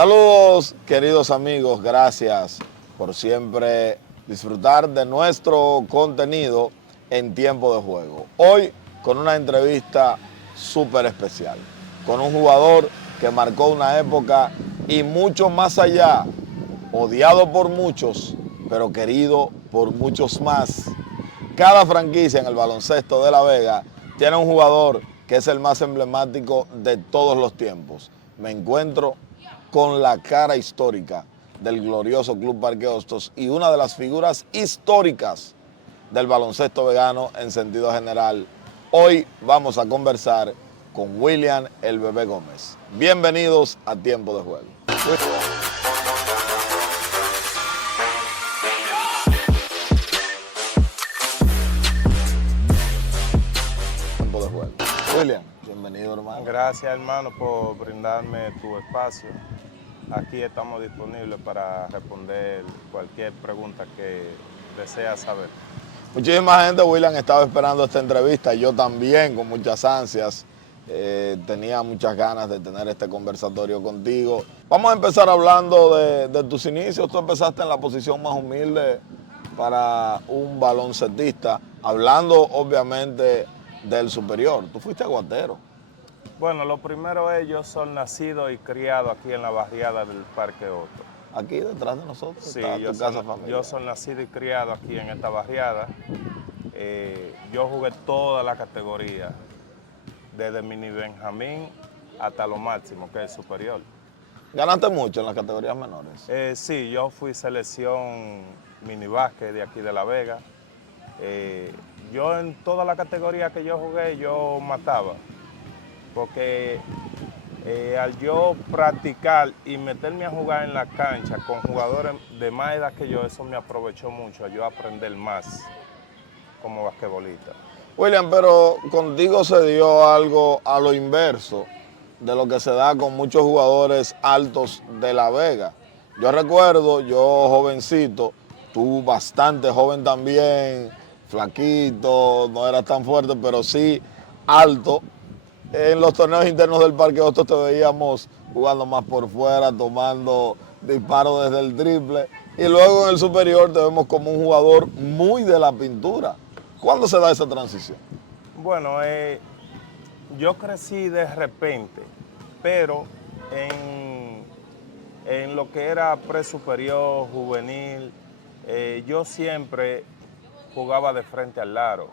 Saludos, queridos amigos, gracias por siempre disfrutar de nuestro contenido en tiempo de juego. Hoy con una entrevista súper especial, con un jugador que marcó una época y mucho más allá, odiado por muchos, pero querido por muchos más. Cada franquicia en el baloncesto de La Vega tiene un jugador que es el más emblemático de todos los tiempos. Me encuentro con la cara histórica del glorioso Club Parque Hostos y una de las figuras históricas del baloncesto vegano en sentido general. Hoy vamos a conversar con William el Bebé Gómez. Bienvenidos a Tiempo de Juego. Tiempo de Juego. William, bienvenido, hermano. Gracias, hermano, por brindarme tu espacio. Aquí estamos disponibles para responder cualquier pregunta que deseas saber. Muchísima gente, William, estaba esperando esta entrevista. Yo también, con muchas ansias. Tenía muchas ganas de tener este conversatorio contigo. Vamos a empezar hablando de tus inicios. Tú empezaste en la posición más humilde para un baloncetista, hablando obviamente del superior. Tú fuiste aguatero. Bueno, lo primero es, yo soy nacido y criado aquí en la barriada del Parque Hostos. Aquí detrás de nosotros Sí, está tu casa familiar. yo soy nacido y criado aquí en esta barriada. Yo jugué toda la categoría, desde mini Benjamín hasta lo máximo, que es superior. ¿Ganaste mucho en las categorías menores? Sí, yo fui selección mini básquet de aquí de La Vega. Yo en toda la categoría que yo jugué, yo mataba. Porque al yo practicar y meterme a jugar en la cancha con jugadores de más edad que yo, eso me aprovechó mucho, a yo aprender más como basquetbolista. William, pero contigo se dio algo a lo inverso de lo que se da con muchos jugadores altos de La Vega. Yo recuerdo, yo jovencito, tú bastante joven también, flaquito, no eras tan fuerte, pero sí alto. En los torneos internos del Parque Hostos te veíamos jugando más por fuera, tomando disparos desde el triple. Y luego en el superior te vemos como un jugador muy de la pintura. ¿Cuándo se da esa transición? Bueno, yo crecí de repente, pero en lo que era presuperior, juvenil, yo siempre jugaba de frente al aro,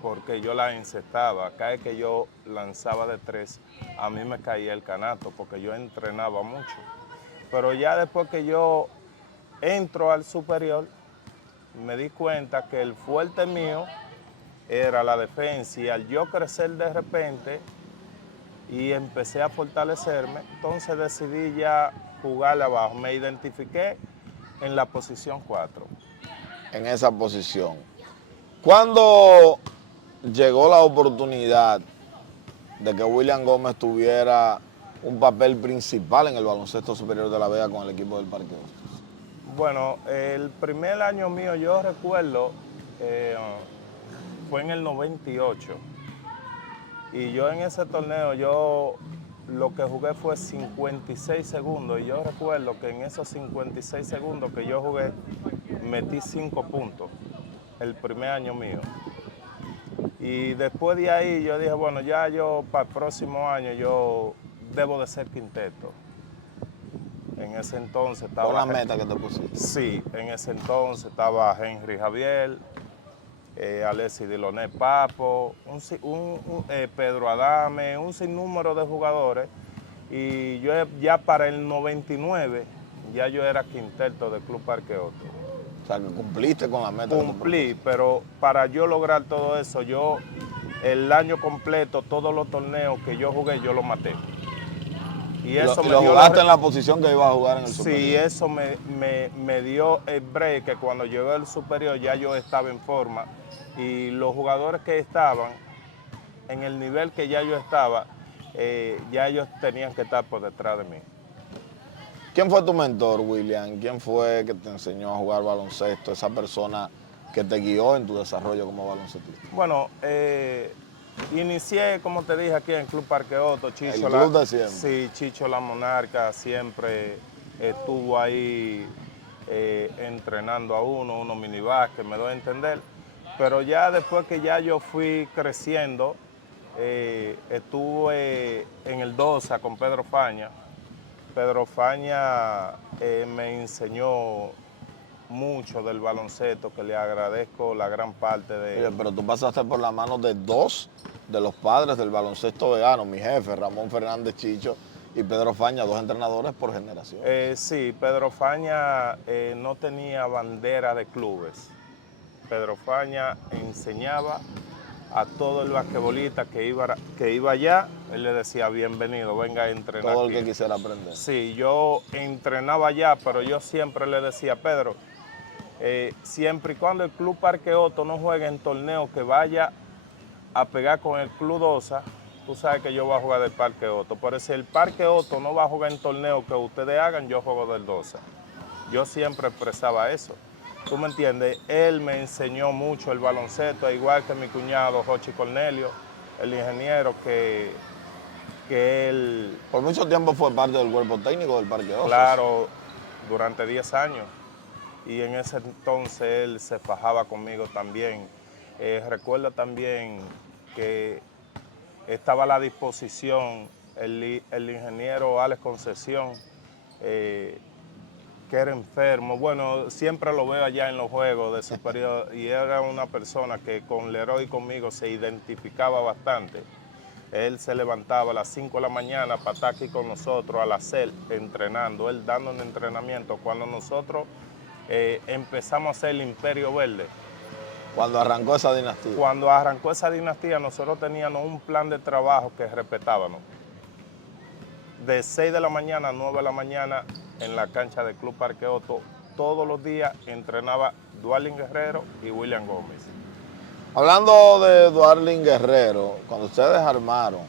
porque yo la encestaba. Cada vez que yo lanzaba de tres, a mí me caía el canasto, porque yo entrenaba mucho. Pero ya después que yo entro al superior, me di cuenta que el fuerte mío era la defensa, y al yo crecer de repente y empecé a fortalecerme, entonces decidí ya jugar abajo. Me identifiqué en la posición 4. En esa posición. ¿Cuándo llegó la oportunidad de que William Gómez tuviera un papel principal en el baloncesto superior de La Vega con el equipo del Parque Hostos? Bueno, el primer año mío, yo recuerdo, fue en el 98. Y yo en ese torneo, yo lo que jugué fue 56 segundos. Y yo recuerdo que en esos 56 segundos que yo jugué, metí 5 puntos el primer año mío. Y después de ahí yo dije, bueno, ya yo para el próximo año yo debo de ser quinteto. En ese entonces estaba... ¿Con la meta que te pusiste? Sí, en ese entonces estaba Henry Javier, Alexis Diloné Papo, Pedro Adame, un sinnúmero de jugadores. Y yo ya para el 99, ya yo era quinteto del Club Parque Hostos. O sea, que cumpliste con la meta. Cumplí, pero para yo lograr todo eso, yo el año completo, todos los torneos que yo jugué, yo los maté. Y eso lo jugaste en la posición que ibas a jugar en el superior. Sí, eso me dio el break, que cuando llegó el superior ya yo estaba en forma. Y los jugadores que estaban en el nivel que ya yo estaba, ya ellos tenían que estar por detrás de mí. ¿Quién fue tu mentor, William? ¿Quién fue que te enseñó a jugar baloncesto? Esa persona que te guió en tu desarrollo como baloncestista. Bueno, Inicié, como te dije, aquí en Club Parque Otto. El club de siempre. Sí, Chicho la Monarca siempre estuvo ahí entrenando a uno minibásquet, me doy a entender. Pero ya después que ya yo fui creciendo, estuve en el DOSA con Pedro Faña. Pedro Faña me enseñó mucho del baloncesto, que le agradezco la gran parte de... Oye, pero tú pasaste por la mano de dos de los padres del baloncesto vegano, mi jefe, Ramón Fernández Chicho, y Pedro Faña, dos entrenadores por generación. Sí, Pedro Faña no tenía bandera de clubes. Pedro Faña enseñaba a todo el basquetbolista que iba allá, él le decía, bienvenido, venga a entrenar. Todo el aquí. que quisiera aprender. Sí, yo entrenaba allá, pero yo siempre le decía, Pedro, siempre y cuando el Club Parque Otto no juegue en torneos que vaya a pegar con el Club Dosa, tú sabes que yo voy a jugar del Parque Otto. Pero si el Parque Otto no va a jugar en torneos que ustedes hagan, yo juego del Dosa. Yo siempre expresaba eso. ¿Tú me entiendes? Él me enseñó mucho el baloncesto, igual que mi cuñado Jochi Cornelio, el ingeniero que él... Por mucho tiempo fue parte del cuerpo técnico del Parque Otto. Claro, durante 10 años. Y en ese entonces él se fajaba conmigo también. Recuerdo también que estaba a la disposición el ingeniero Alex Concesión, que era enfermo. Bueno, siempre lo veo allá en los juegos de superior y era una persona que con Leroy y conmigo se identificaba bastante. Él se levantaba a las 5 de la mañana para estar aquí con nosotros a las 6 entrenando, él dando un entrenamiento. Cuando nosotros empezamos a hacer el Imperio Verde. Cuando arrancó esa dinastía. Cuando arrancó esa dinastía, nosotros teníamos un plan de trabajo que respetábamos. De 6 de la mañana a 9 de la mañana en la cancha del Club Parque Otto, todos los días entrenaba Duarlin Guerrero y William Gómez. Hablando de Duarlin Guerrero, cuando ustedes armaron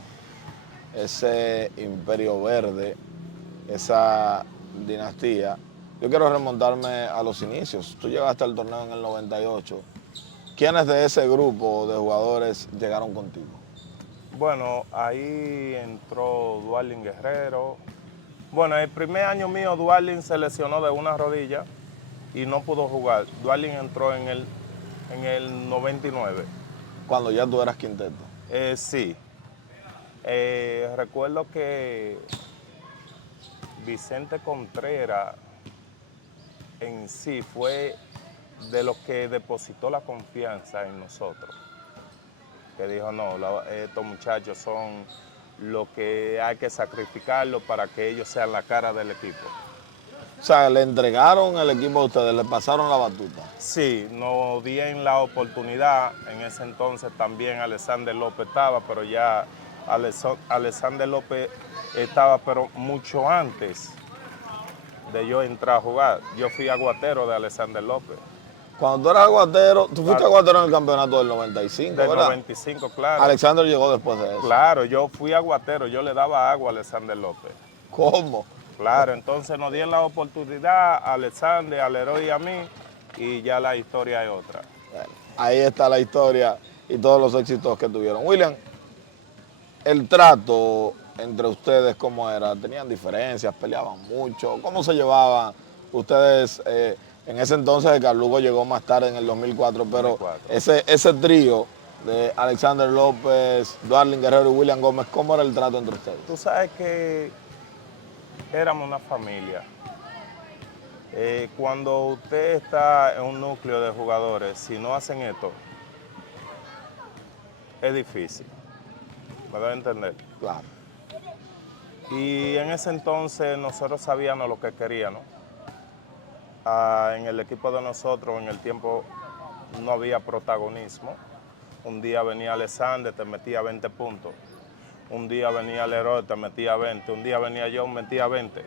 ese Imperio Verde, esa dinastía, yo quiero remontarme a los inicios. Tú llegaste al torneo en el 98. ¿Quiénes de ese grupo de jugadores llegaron contigo? Bueno, ahí entró Duarlin Guerrero. Bueno, el primer año mío Duarlin se lesionó de una rodilla y no pudo jugar. Duarlin entró en el 99. Cuando ya tú eras quinteto. Sí. Recuerdo que Vicente Contreras en sí fue de los que depositó la confianza en nosotros. Que dijo, no, estos muchachos son los que hay que sacrificarlos para que ellos sean la cara del equipo. O sea, le entregaron el equipo a ustedes, le pasaron la batuta. Sí, nos dieron la oportunidad. En ese entonces también Alexander López estaba, pero ya Alexander López estaba, pero mucho antes de yo entrar a jugar. Yo fui aguatero de Alexander López. Cuando tú eras aguatero, tú fuiste aguatero en el campeonato del 95, Del ¿verdad? 95, claro. Alexander llegó después de eso. Claro, yo fui aguatero, yo le daba agua a Alexander López. ¿Cómo? Claro, entonces nos dieron la oportunidad a Alexander, a Leroy y a mí, y ya la historia es otra. Bueno, ahí está la historia y todos los éxitos que tuvieron. William, el trato entre ustedes, ¿cómo era? ¿Tenían diferencias? ¿Peleaban mucho? ¿Cómo se llevaban ustedes? En ese entonces Carlugo llegó más tarde en el 2004, pero 2004. Ese trío de Alexander López, Duarlin Guerrero y William Gómez, ¿cómo era el trato entre ustedes? Tú sabes que éramos una familia. Cuando usted está en un núcleo de jugadores, si no hacen esto, es difícil. ¿Me doy a entender? Claro. Y en ese entonces nosotros sabíamos lo que queríamos. En el equipo de nosotros, en el tiempo, no había protagonismo. Un día venía Alexander, te metía 20 puntos. Un día venía Leroy, te metía 20. Un día venía yo, metía 20.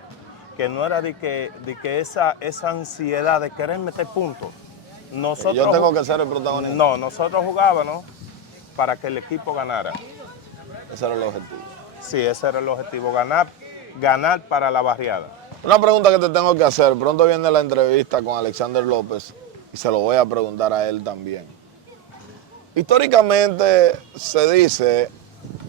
Que no era de que esa ansiedad de querer meter puntos. Yo tengo que ser el protagonista. No, nosotros jugábamos para que el equipo ganara. Ese era el objetivo. Sí, ese era el objetivo, ganar para la barriada. Una pregunta que te tengo que hacer. Pronto viene la entrevista con Alexander López y se lo voy a preguntar a él también. Históricamente se dice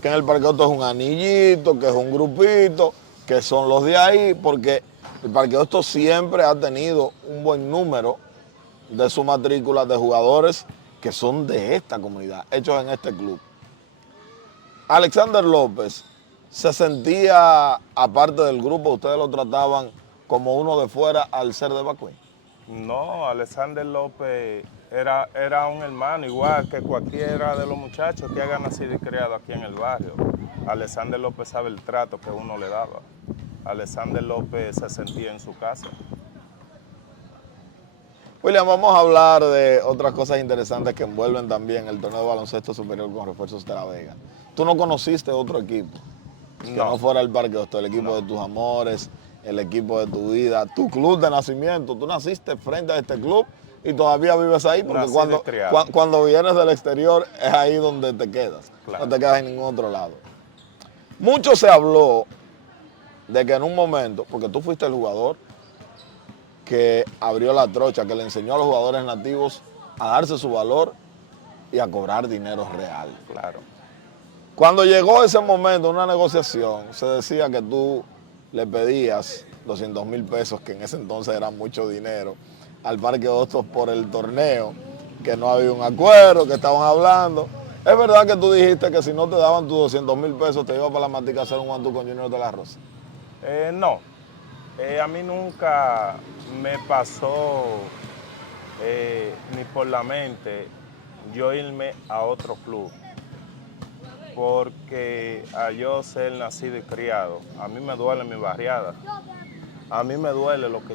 que en el Parque Hosto es un anillito, que es un grupito, que son los de ahí, porque el Parque Hosto siempre ha tenido un buen número de su matrícula de jugadores que son de esta comunidad, hechos en este club. Alexander López se sentía aparte del grupo, ustedes lo trataban como uno de fuera al ser de Bacuín. No, Alexander López era un hermano, igual que cualquiera de los muchachos que hayan nacido y criado aquí en el barrio. Alexander López sabe el trato que uno le daba. Alexander López se sentía en su casa. William, vamos a hablar de otras cosas interesantes que envuelven también el torneo de baloncesto superior con refuerzos de La Vega. Tú no conociste otro equipo que no fuera el Parque Hosto, el equipo de tus amores, el equipo de tu vida, tu club de nacimiento. Tú naciste frente a este club y todavía vives ahí porque cuando vienes del exterior es ahí donde te quedas. Claro. No te quedas en ningún otro lado. Mucho se habló de que en un momento, porque tú fuiste el jugador que abrió la trocha, que le enseñó a los jugadores nativos a darse su valor y a cobrar dinero real. Claro. Cuando llegó ese momento, una negociación, se decía que tú le pedías 200,000 pesos, que en ese entonces era mucho dinero, al Parque Hostos por el torneo, que no había un acuerdo, que estaban hablando. ¿Es verdad que tú dijiste que si no te daban tus 200,000 pesos te ibas para la Matica a hacer un guantú con Junior de la Rosa? No, a mí nunca me pasó ni por la mente yo irme a otro club. Porque a yo ser nacido y criado, a mí me duele mi barriada. A mí me duele lo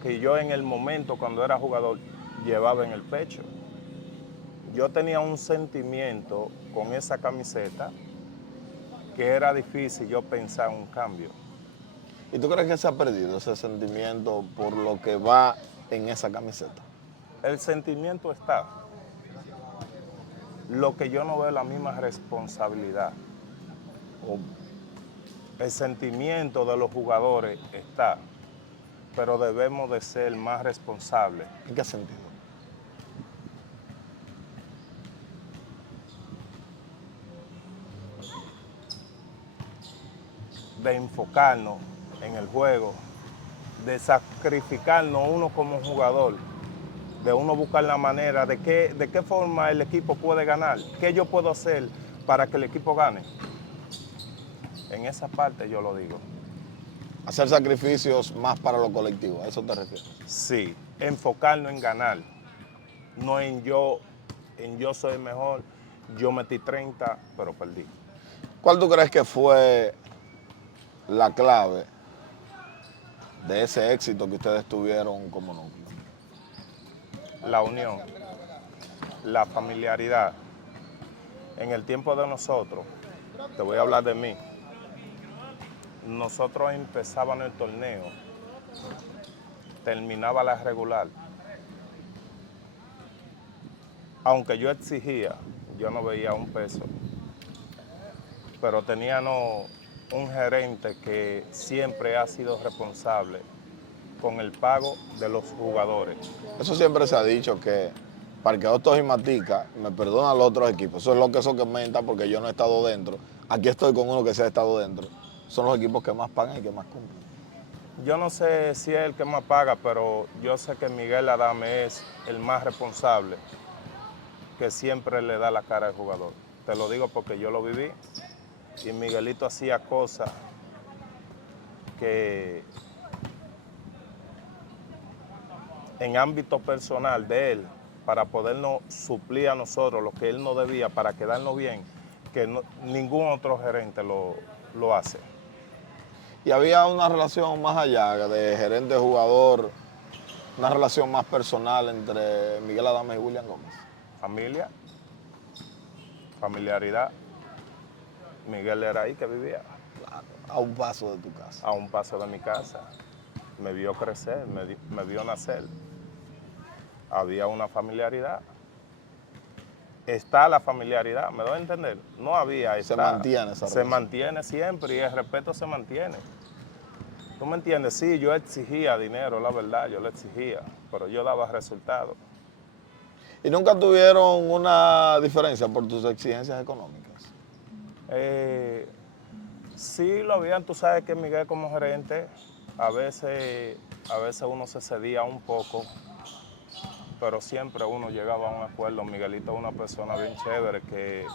que yo en el momento cuando era jugador llevaba en el pecho. Yo tenía un sentimiento con esa camiseta que era difícil yo pensar un cambio. ¿Y tú crees que se ha perdido ese sentimiento por lo que va en esa camiseta? El sentimiento está. Lo que yo no veo es la misma responsabilidad. El sentimiento de los jugadores está, pero debemos de ser más responsables. ¿En qué sentido? De enfocarnos en el juego, de sacrificarnos uno como jugador, de uno buscar la manera de qué forma el equipo puede ganar, qué yo puedo hacer para que el equipo gane. En esa parte yo lo digo. Hacer sacrificios más para lo colectivo, ¿a eso te refieres? Sí, enfocarnos en ganar, no en yo soy el mejor, yo metí 30, pero perdí. ¿Cuál tú crees que fue la clave de ese éxito que ustedes tuvieron como núcleo? La unión, la familiaridad. En el tiempo de nosotros, te voy a hablar de mí, nosotros empezábamos el torneo, terminaba la regular. Aunque yo exigía, yo no veía un peso, pero teníamos un gerente que siempre ha sido responsable con el pago de los jugadores. Eso siempre se ha dicho que Parque Hostos y Matica, me perdonan los otros equipos, eso es lo que eso comenta porque yo no he estado dentro. Aquí estoy con uno que se ha estado dentro. Son los equipos que más pagan y que más cumplen. Yo no sé si es el que más paga, pero yo sé que Miguel Adame es el más responsable, que siempre le da la cara al jugador. Te lo digo porque yo lo viví y Miguelito hacía cosas que en ámbito personal de él, para podernos suplir a nosotros lo que él no debía, para quedarnos bien, que ningún otro gerente lo hace. Y había una relación más allá de gerente-jugador, una relación más personal entre Miguel Adame y William Gómez. Familia, familiaridad. Miguel era ahí que vivía. Claro, a un paso de tu casa. A un paso de mi casa. Me vio crecer, me vio nacer. Había una familiaridad. Está la familiaridad, ¿me doy a entender? No había, está. Se mantiene esa relación. Se mantiene siempre y el respeto se mantiene. ¿Tú me entiendes? Sí, yo exigía dinero, la verdad, yo lo exigía, pero yo daba resultados. ¿Y nunca tuvieron una diferencia por tus exigencias económicas? Sí, lo habían, tú sabes que Miguel como gerente, a veces uno se cedía un poco, pero siempre uno llegaba a un acuerdo. Miguelito es una persona bien chévere que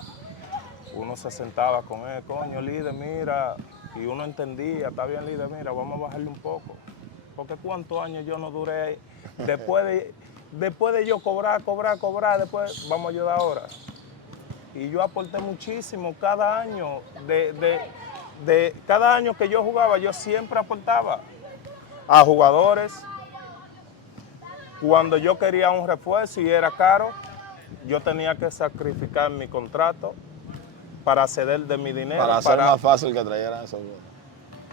uno se sentaba con él, coño, líder, mira, y uno entendía, está bien, líder, mira, vamos a bajarle un poco. Porque cuántos años yo no duré ahí. Después de yo cobrar, después vamos a ayudar ahora. Y yo aporté muchísimo cada año. De cada año que yo jugaba, yo siempre aportaba a jugadores. Cuando yo quería un refuerzo y era caro, yo tenía que sacrificar mi contrato para ceder de mi dinero. Para hacer más fácil que trajeran esos jugadores.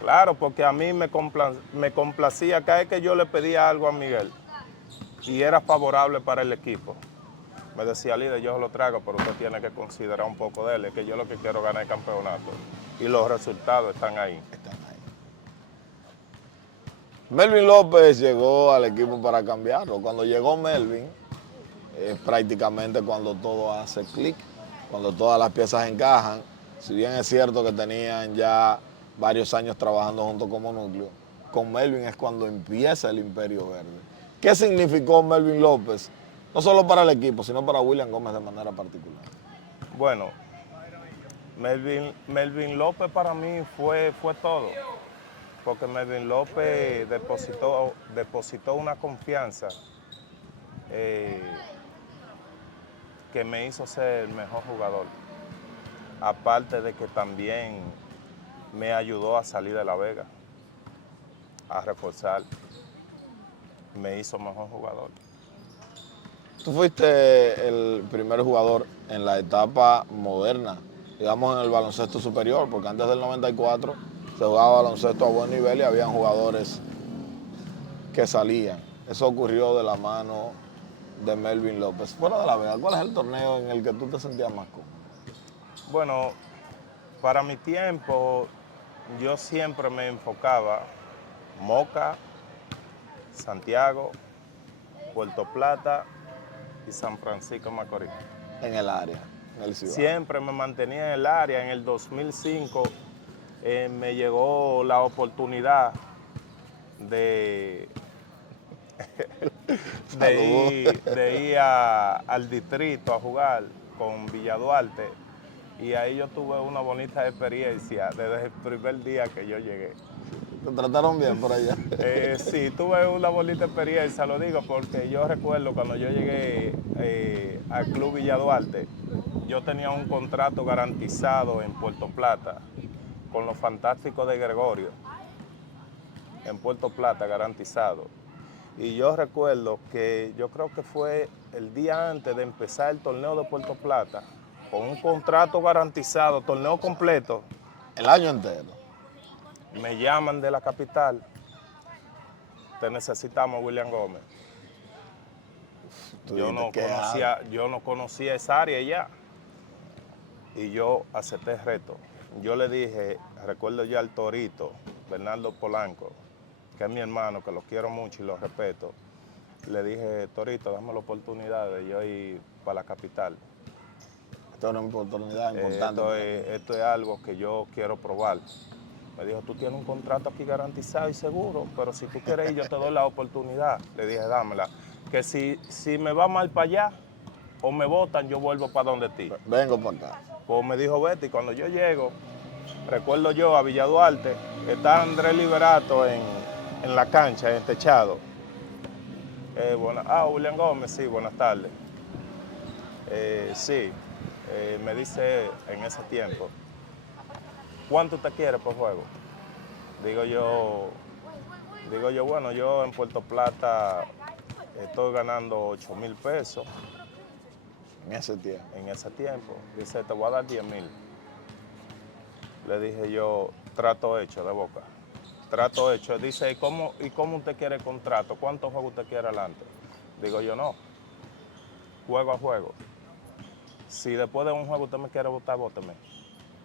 Claro, porque a mí me complacía cada vez que yo le pedía algo a Miguel y era favorable para el equipo. Me decía, líder, yo se lo traigo, pero usted tiene que considerar un poco de él, es que yo lo que quiero es ganar el campeonato. Y los resultados están ahí. Melvin López llegó al equipo para cambiarlo. Cuando llegó Melvin, es prácticamente cuando todo hace clic, cuando todas las piezas encajan. Si bien es cierto que tenían ya varios años trabajando juntos como núcleo, con Melvin es cuando empieza el Imperio Verde. ¿Qué significó Melvin López? No solo para el equipo, sino para William Gómez de manera particular. Bueno, Melvin López para mí fue todo, porque Melvin López depositó una confianza que me hizo ser el mejor jugador. Aparte de que también me ayudó a salir de La Vega, a reforzar, me hizo mejor jugador. Tú fuiste el primer jugador en la etapa moderna, digamos en el baloncesto superior, porque antes del 94 se jugaba baloncesto a buen nivel y habían jugadores que salían. Eso ocurrió de la mano de Melvin López. Fuera de La Vega, ¿cuál es el torneo en el que tú te sentías más cómodo? Bueno, para mi tiempo, yo siempre me enfocaba Moca, Santiago, Puerto Plata y San Francisco de Macorís. En el área, en el ciudad. Siempre me mantenía en el área. En el 2005 me llegó la oportunidad de ir al distrito a jugar con Villa Duarte. Y ahí yo tuve una bonita experiencia desde el primer día que yo llegué. ¿Te trataron bien por allá? Sí, tuve una bonita experiencia, lo digo porque yo recuerdo cuando yo llegué al Club Villa Duarte, yo tenía un contrato garantizado en Puerto Plata con los Fantásticos de Gregorio, en Puerto Plata garantizado. Y yo recuerdo que yo creo que fue el día antes de empezar el torneo de Puerto Plata, con un contrato garantizado, torneo completo. El año entero. Me llaman de la capital, te necesitamos, William Gómez. Yo no conocía esa área ya. Y yo acepté el reto. Yo le dije, recuerdo ya al Torito, Bernardo Polanco, que es mi hermano, que lo quiero mucho y lo respeto. Le dije, Torito, dame la oportunidad de yo ir para la capital. Esto es una oportunidad importante. Esto es algo que yo quiero probar. Me dijo, tú tienes un contrato aquí garantizado y seguro, pero si tú quieres ir, yo te doy la oportunidad. Le dije, dámela. Que si me va mal para allá o me botan, yo vuelvo para donde ti. Vengo para acá. Pues me dijo, vete, y cuando yo llego, recuerdo yo a Villa Duarte, está Andrés Liberato en la cancha, en el techado. William Gómez, sí, buenas tardes. Sí, me dice en ese tiempo, ¿cuánto usted quiere por juego? Digo yo, bueno, yo en Puerto Plata estoy ganando 8,000 pesos. En ese tiempo. En ese tiempo. Dice, te voy a dar 10,000. Le dije yo, trato hecho de boca. Trato hecho. Dice, ¿y cómo usted quiere el contrato? ¿Cuántos juegos usted quiere adelante? Digo yo, no. Juego a juego. Si después de un juego usted me quiere votar, vóteme.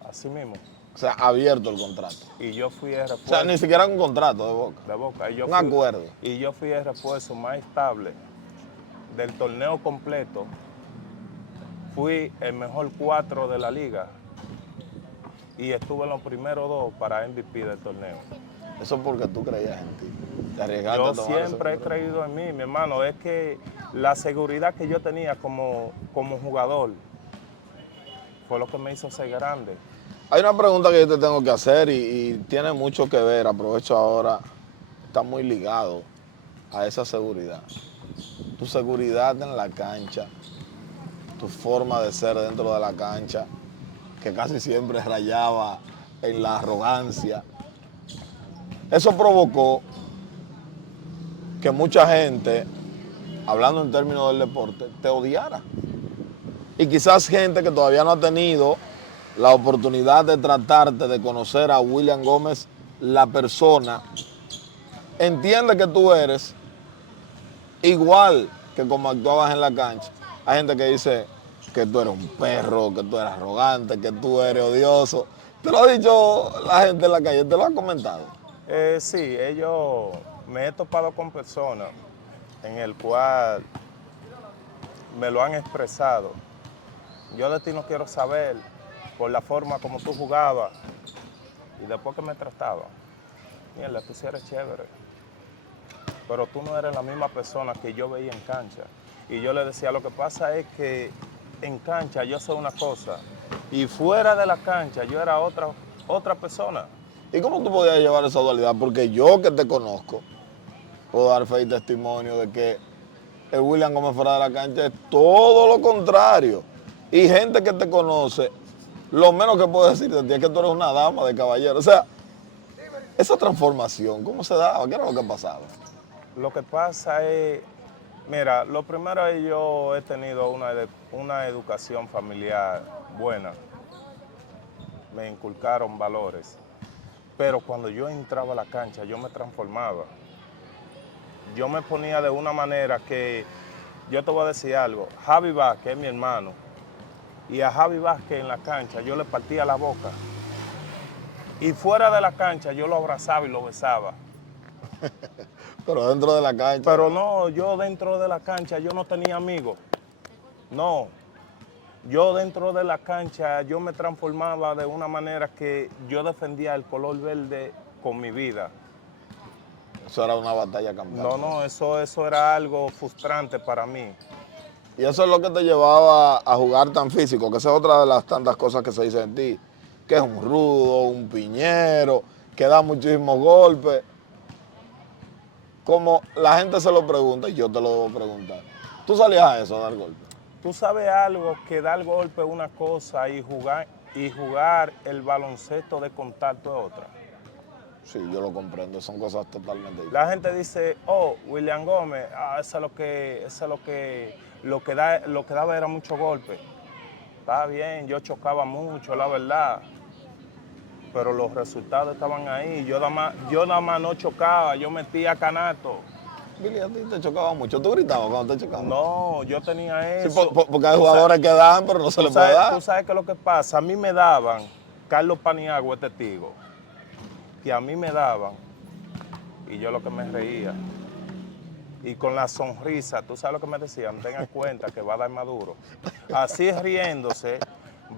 Así mismo. O sea, abierto el contrato. Y yo fui el refuerzo. O sea, ni siquiera un contrato de boca. De boca. Un acuerdo. Y yo fui el refuerzo más estable del torneo completo, fui el mejor 4 de la liga y estuve en los primeros 2 para MVP del torneo. Eso es porque tú creías en ti. Te arriesgaste Yo a tomar ese siempre he reto. creído en mí, mi hermano. Es que la seguridad que yo tenía como jugador fue lo que me hizo ser grande. Hay una pregunta que yo te tengo que hacer y tiene mucho que ver, aprovecho ahora, está muy ligado a esa seguridad. Tu seguridad en la cancha, tu forma de ser dentro de la cancha, que casi siempre rayaba en la arrogancia. Eso provocó que mucha gente, hablando en términos del deporte, te odiara. Y quizás gente que todavía no ha tenido la oportunidad de tratarte, de conocer a William Gómez, la persona, entiende que tú eres igual que como actuabas en la cancha. Hay gente que dice que tú eres un perro, que tú eres arrogante, que tú eres odioso. Te lo ha dicho la gente en la calle, te lo ha comentado. Sí, me he topado con personas en el cual me lo han expresado. Yo de ti no quiero saber por la forma como tú jugabas y después que me tratabas. Mierda, tú sí eres chévere, pero tú no eres la misma persona que yo veía en cancha. Y yo le decía, lo que pasa es que en cancha yo soy una cosa y fuera de la cancha yo era otra persona. ¿Y cómo tú podías llevar esa dualidad? Porque yo que te conozco, puedo dar fe y testimonio de que el William Gómez fuera de la cancha es todo lo contrario. Y gente que te conoce, lo menos que puedo decir de ti es que tú eres una dama de caballero. O sea, esa transformación, ¿cómo se daba? ¿Qué era lo que pasaba? Lo que pasa es, mira, lo primero es yo he tenido una educación familiar buena. Me inculcaron valores. Pero cuando yo entraba a la cancha, yo me transformaba. Yo me ponía de una manera que, yo te voy a decir algo, Javi Vázquez es mi hermano, y a Javi Vázquez en la cancha yo le partía la boca. Y fuera de la cancha yo lo abrazaba y lo besaba. Pero dentro de la cancha. Pero no, yo dentro de la cancha yo no tenía amigos. No, yo dentro de la cancha yo me transformaba de una manera que yo defendía el color verde con mi vida. Eso era una batalla campal. No, eso era algo frustrante para mí. Y eso es lo que te llevaba a jugar tan físico, que esa es otra de las tantas cosas que se dicen de ti, que es un rudo, un piñero, que da muchísimos golpes. Como la gente se lo pregunta, y yo te lo debo preguntar. ¿Tú salías a eso, a dar golpes? Tú sabes algo, que dar golpe es una cosa y jugar el baloncesto de contacto es otra. Sí, yo lo comprendo, son cosas totalmente diferentes. La gente dice, oh, William Gómez, eso es lo que daba era mucho golpe. Está bien, yo chocaba mucho, la verdad, pero los resultados estaban ahí. Yo nada más no chocaba, yo metía canato. Billy, a ti te chocaba mucho. ¿Tú gritabas cuando te chocaban? No, yo tenía Sí, eso. porque hay jugadores que dan, pero no se les puede dar. Tú sabes qué es lo que pasa. A mí me daban, Carlos Paniagua es testigo, que a mí me daban y yo lo que me reía. Y con la sonrisa, tú sabes lo que me decían, tengan cuenta que va a dar Maduro. Así riéndose,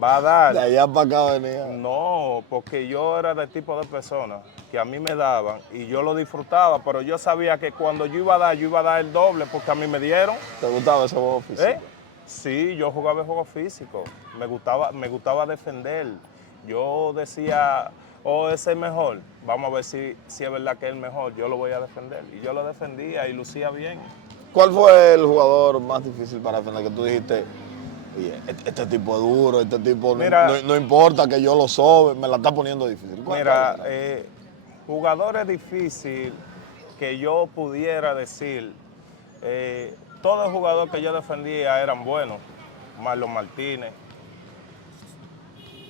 va a dar. De allá para acá venía. No, porque yo era del tipo de persona que a mí me daban y yo lo disfrutaba, pero yo sabía que cuando yo iba a dar el doble porque a mí me dieron. ¿Te gustaba ese juego físico? Sí, yo jugaba el juego físico, me gustaba defender. Yo decía, oh, ese es el mejor, vamos a ver si es verdad que es el mejor, yo lo voy a defender. Y yo lo defendía y lucía bien. ¿Cuál fue el jugador más difícil para defender que tú dijiste, oye, este tipo es duro, este tipo no importa que yo lo sobe, me la está poniendo difícil? Mira, jugadores difíciles que yo pudiera decir, todo el jugador que yo defendía eran buenos. Marlon Martínez,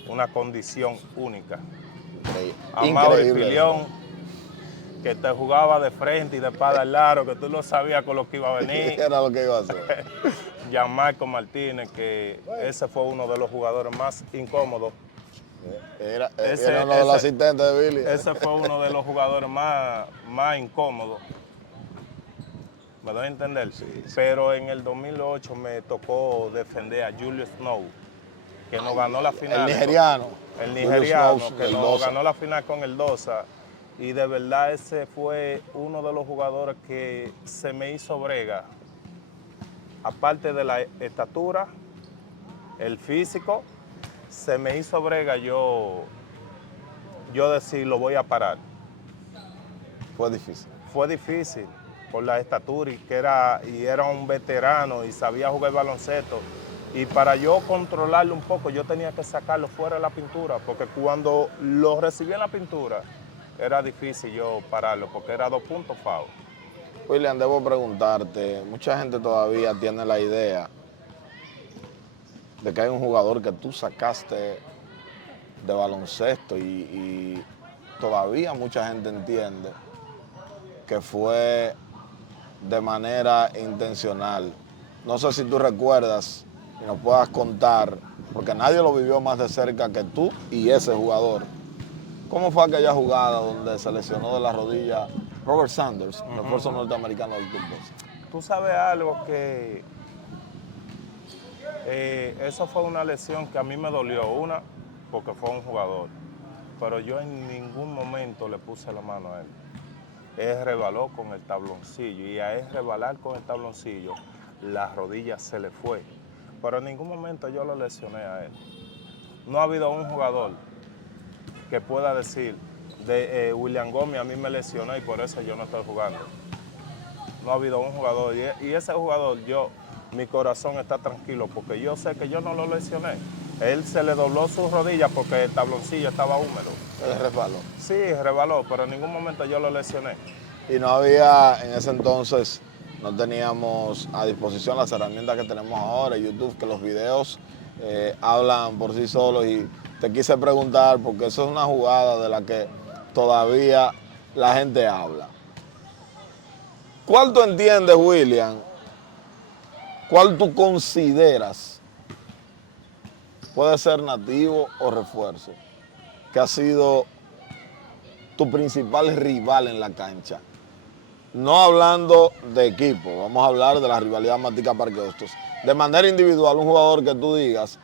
una condición única. Amaury Filión, que te jugaba de frente y de espalda al lado, que tú no sabías con lo que iba a venir. Era lo que iba a hacer. Gianmarco Martínez, que ese fue uno de los jugadores más incómodos. Era uno de los asistentes de Billy. Ese fue uno de los jugadores más incómodos. ¿Me doy a entender? Sí, sí. Pero en el 2008 me tocó defender a Julius Snow, que nos ganó la final. El nigeriano. El Julius nigeriano, Snow, que del nos 12. ganó la final con el Dosa. Y de verdad ese fue uno de los jugadores que se me hizo brega. Aparte de la estatura, el físico, se me hizo brega yo decir, lo voy a parar. Fue difícil. Fue difícil por la estatura y era un veterano y sabía jugar baloncesto. Y para yo controlarlo un poco, yo tenía que sacarlo fuera de la pintura, porque cuando lo recibí en la pintura, era difícil yo pararlo, porque era 2 puntos foul. William, debo preguntarte, mucha gente todavía tiene la idea de que hay un jugador que tú sacaste de baloncesto y todavía mucha gente entiende que fue de manera intencional. No sé si tú recuerdas y nos puedas contar, porque nadie lo vivió más de cerca que tú y ese jugador. ¿Cómo fue aquella jugada donde se lesionó de la rodilla Robert Sanders, refuerzo norteamericano del Club Boston? Tú sabes algo que eso fue una lesión que a mí me dolió, una, porque fue un jugador, pero yo en ningún momento le puse la mano a él. Él rebaló con el tabloncillo y a él rebalar con el tabloncillo, la rodilla se le fue. Pero en ningún momento yo lo lesioné a él. No ha habido un jugador que pueda decir, William Gómez a mí me lesionó y por eso yo no estoy jugando. No ha habido un jugador y ese jugador, mi corazón está tranquilo porque yo sé que yo no lo lesioné. Él se le dobló su rodilla porque el tabloncillo estaba húmedo. Él resbaló. Sí, rebaló, pero en ningún momento yo lo lesioné. Y no había, en ese entonces, no teníamos a disposición las herramientas que tenemos ahora, YouTube, que los videos hablan por sí solos. Y te quise preguntar, porque eso es una jugada de la que todavía la gente habla. ¿Cuál tú entiendes, William? ¿Cuál tú consideras puede ser nativo o refuerzo, que ha sido tu principal rival en la cancha? No hablando de equipo, vamos a hablar de la rivalidad Matica Parque Hostos. De manera individual, un jugador que tú digas,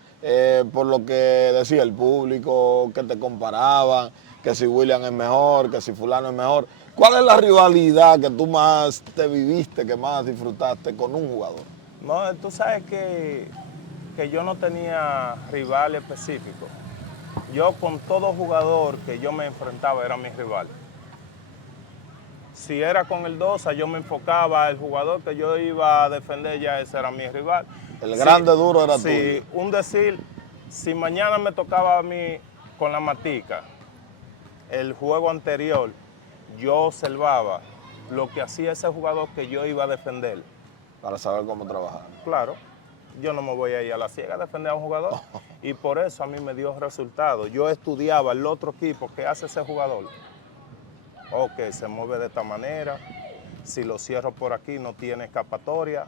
por lo que decía el público, que te comparaban, que si William es mejor, que si fulano es mejor. ¿Cuál es la rivalidad que tú más te viviste, que más disfrutaste con un jugador? No, tú sabes que yo no tenía rival específico. Yo con todo jugador que yo me enfrentaba era mi rival. Si era con el Dosa, yo me enfocaba, el jugador que yo iba a defender ya ese era mi rival. El grande duro era tuyo. Sí, un decir, si mañana me tocaba a mí con la Matica, el juego anterior, yo observaba lo que hacía ese jugador que yo iba a defender. Para saber cómo trabajar. Claro, yo no me voy a ir a la ciega a defender a un jugador. Y por eso a mí me dio resultado. Yo estudiaba el otro equipo que hace ese jugador. Ok, se mueve de esta manera. Si lo cierro por aquí no tiene escapatoria.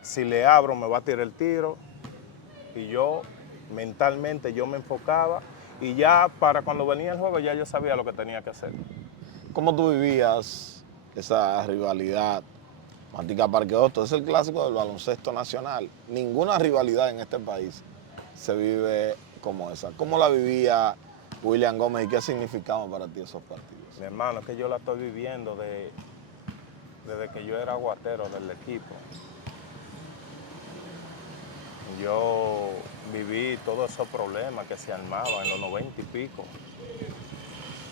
Si le abro me va a tirar el tiro. Y yo mentalmente yo me enfocaba. Y ya para cuando venía el juego ya yo sabía lo que tenía que hacer. ¿Cómo tú vivías esa rivalidad? Matica Parque Hostos es el clásico del baloncesto nacional. Ninguna rivalidad en este país se vive como esa. ¿Cómo la vivía William Gómez y qué significaban para ti esos partidos? Mi hermano, es que yo la estoy viviendo desde que yo era aguatero del equipo. Yo viví todos esos problemas que se armaban en los 90 y pico.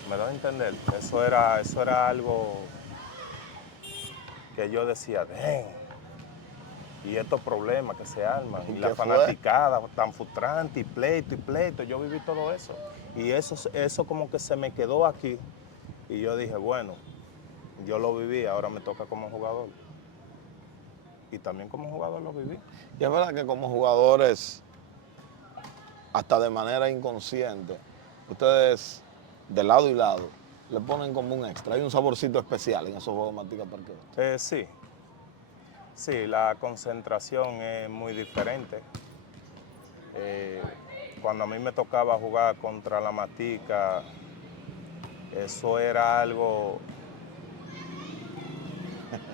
¿Me doy a entender? Eso era algo que yo decía, ven, y estos problemas que se arman, y la fanaticada tan frustrante, y pleito, yo viví todo eso. Y eso como que se me quedó aquí, y yo dije, bueno, yo lo viví, ahora me toca como jugador. Y también como jugador lo viví. Y es verdad que como jugadores, hasta de manera inconsciente, ustedes de lado y lado le ponen como un extra. Hay un saborcito especial en esos juegos Matica Parque Hostos. Sí, la concentración es muy diferente. Cuando a mí me tocaba jugar contra la Matica, eso era algo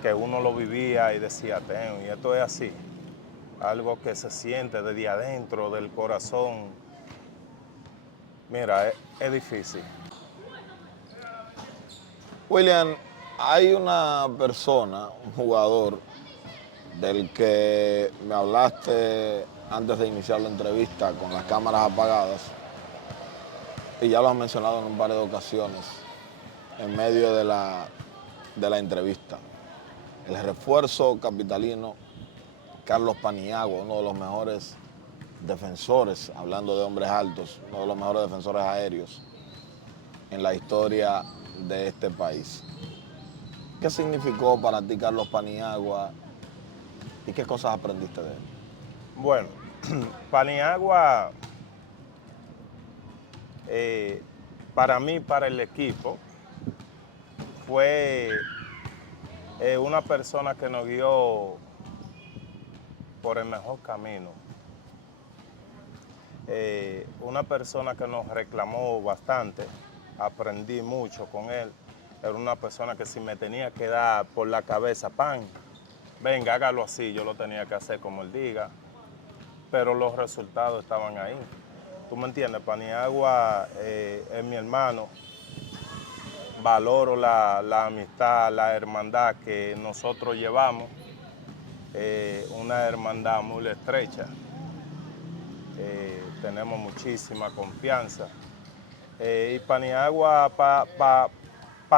que uno lo vivía y decía, "Ten", y esto es así, algo que se siente desde adentro del corazón. Mira, es difícil. William, hay una persona, un jugador, del que me hablaste antes de iniciar la entrevista con las cámaras apagadas, y ya lo has mencionado en un par de ocasiones en medio de la entrevista. El refuerzo capitalino, Carlos Paniagua, uno de los mejores defensores, hablando de hombres altos, uno de los mejores defensores aéreos en la historia de este país. ¿Qué significó para ti Carlos Paniagua y qué cosas aprendiste de él? Bueno, Paniagua, para mí, para el equipo, fue una persona que nos guió por el mejor camino. Una persona que nos reclamó bastante, aprendí mucho con él. Era una persona que si me tenía que dar por la cabeza, pan, venga, hágalo así, yo lo tenía que hacer como él diga, pero los resultados estaban ahí. ¿Tú me entiendes? Paniagua es mi hermano. Valoro la amistad, la hermandad que nosotros llevamos, una hermandad muy estrecha. Tenemos muchísima confianza. Y Paniagua para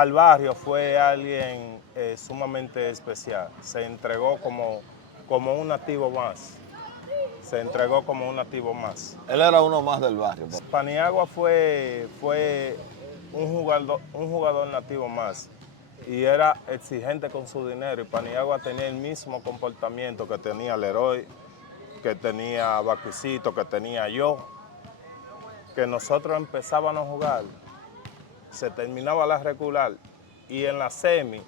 el barrio fue alguien sumamente especial. Se entregó como un nativo más. Se entregó como un nativo más. Él era uno más del barrio. Paniagua fue un jugador nativo más y era exigente con su dinero. Y Paniagua tenía el mismo comportamiento que tenía Leroy, que tenía Baquisito, que tenía yo, que nosotros empezábamos a jugar, se terminaba la regular y en la semi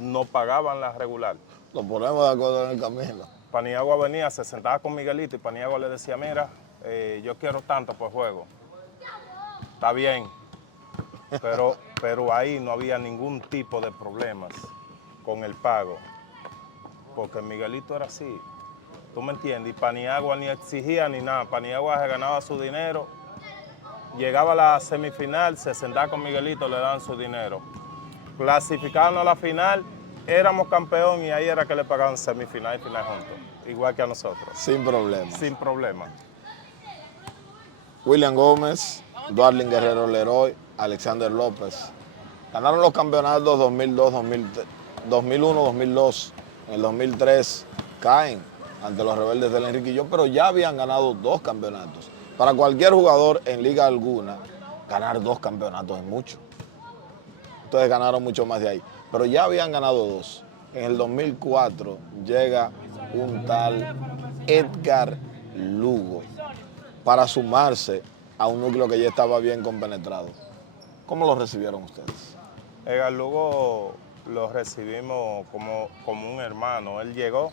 nos pagaban la regular. Lo ponemos de acuerdo en el camino. Paniagua venía, se sentaba con Miguelito y Paniagua le decía, mira, yo quiero tanto por juego. Está bien, pero ahí no había ningún tipo de problemas con el pago, porque Miguelito era así, ¿tú me entiendes? Y Paniagua ni exigía ni nada, Paniagua se ganaba su dinero, llegaba a la semifinal, se sentaba con Miguelito, le daban su dinero. Clasificábamos a la final, éramos campeón y ahí era que le pagaban semifinal y final juntos, igual que a nosotros. Sin problema. Sin problema. William Gómez, Duarlin Guerrero Leroy, Alexander López. Ganaron los campeonatos 2002, 2001, 2002. En el 2003 caen ante los Rebeldes del Enriquillo, pero ya habían ganado 2 campeonatos. Para cualquier jugador en liga alguna, ganar 2 campeonatos es mucho. Ustedes ganaron mucho más de ahí, pero ya habían ganado 2. En el 2004 llega un tal Edgar Lugo para sumarse a un núcleo que ya estaba bien compenetrado. ¿Cómo lo recibieron ustedes? Edgar Lugo lo recibimos como un hermano. Él llegó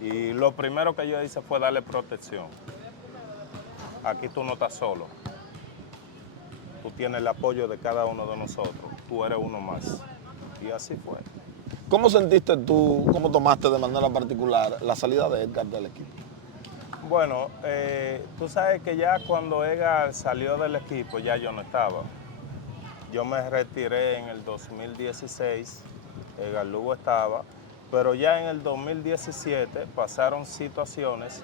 y lo primero que yo hice fue darle protección. Aquí tú no estás solo. Tú tienes el apoyo de cada uno de nosotros. Tú eres uno más. Y así fue. ¿Cómo sentiste tú, cómo tomaste de manera particular la salida de Edgar del equipo? Bueno, tú sabes que ya cuando Edgar salió del equipo, ya yo no estaba. Yo me retiré en el 2016, Edgar Lugo estaba, pero ya en el 2017 pasaron situaciones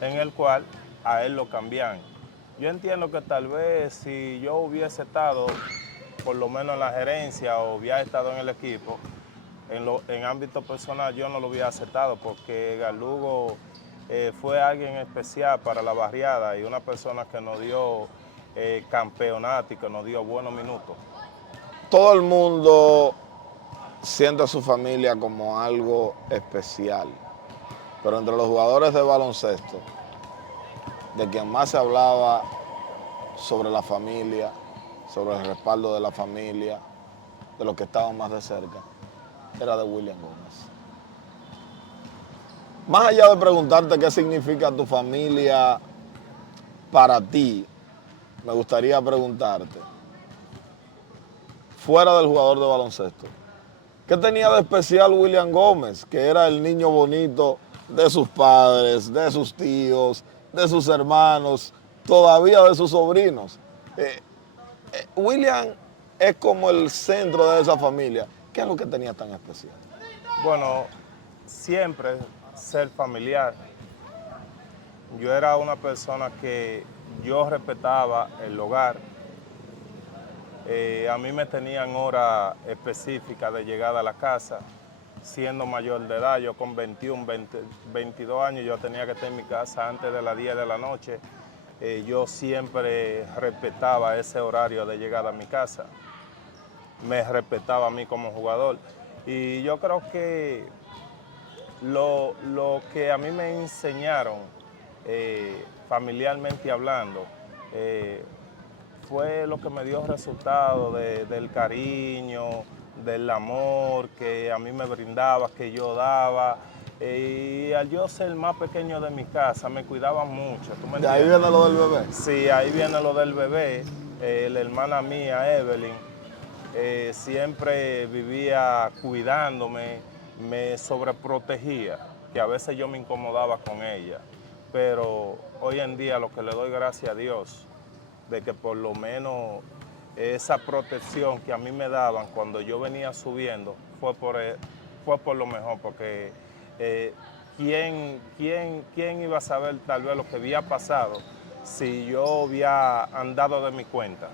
en el cual a él lo cambian. Yo entiendo que tal vez si yo hubiese estado, por lo menos en la gerencia o hubiera estado en el equipo, en ámbito personal yo no lo hubiera aceptado porque Edgar Lugo fue alguien especial para la barriada y una persona que nos dio campeonato y que nos dio buenos minutos. Todo el mundo siente a su familia como algo especial, pero entre los jugadores de baloncesto, de quien más se hablaba sobre la familia, sobre el respaldo de la familia, de los que estaban más de cerca, era de William Gómez. Más allá de preguntarte qué significa tu familia para ti, me gustaría preguntarte, fuera del jugador de baloncesto, ¿Qué tenía de especial William Gómez, que era el niño bonito de sus padres, de sus tíos, de sus hermanos, todavía de sus sobrinos? William es como el centro de esa familia. ¿Qué es lo que tenía tan especial? Bueno, siempre ser familiar. Yo era una persona que yo respetaba el hogar. A mí me tenían hora específica de llegada a la casa, siendo mayor de edad. Yo con 21, 22 años yo tenía que estar en mi casa antes de las 10 de la noche. Yo siempre respetaba ese horario de llegada a mi casa. Me respetaba a mí como jugador. Y yo creo que lo que a mí me enseñaron, familiarmente hablando, fue lo que me dio resultado del cariño, del amor que a mí me brindaba, que yo daba. Y al yo ser el más pequeño de mi casa, me cuidaban mucho. ¿Tú me De ahí entiendes? viene lo del bebé. Sí, ahí viene lo del bebé. La hermana mía, Evelyn, siempre vivía cuidándome, me sobreprotegía, que a veces yo me incomodaba con ella. Pero hoy en día lo que le doy gracias a Dios, de que por lo menos esa protección que a mí me daban cuando yo venía subiendo fue por lo mejor, porque ¿quién iba a saber tal vez lo que había pasado si yo había andado de mi cuenta?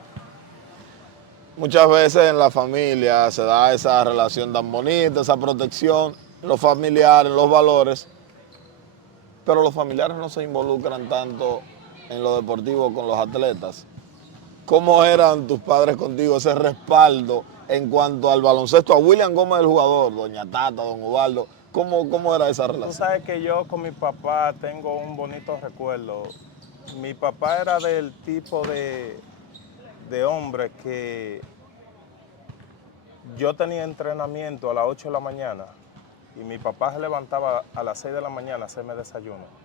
Muchas veces en la familia se da esa relación tan bonita, esa protección, los familiares, los valores, pero los familiares no se involucran tanto en lo deportivo con los atletas. ¿Cómo eran tus padres contigo, ese respaldo en cuanto al baloncesto? A William Gómez, el jugador, doña Tata, don Ubaldo, ¿cómo era esa Tú relación? sabes que yo con mi papá tengo un bonito recuerdo. Mi papá era del tipo de hombre que yo tenía entrenamiento a las 8 de la mañana y mi papá se levantaba a las 6 de la mañana a hacerme desayuno.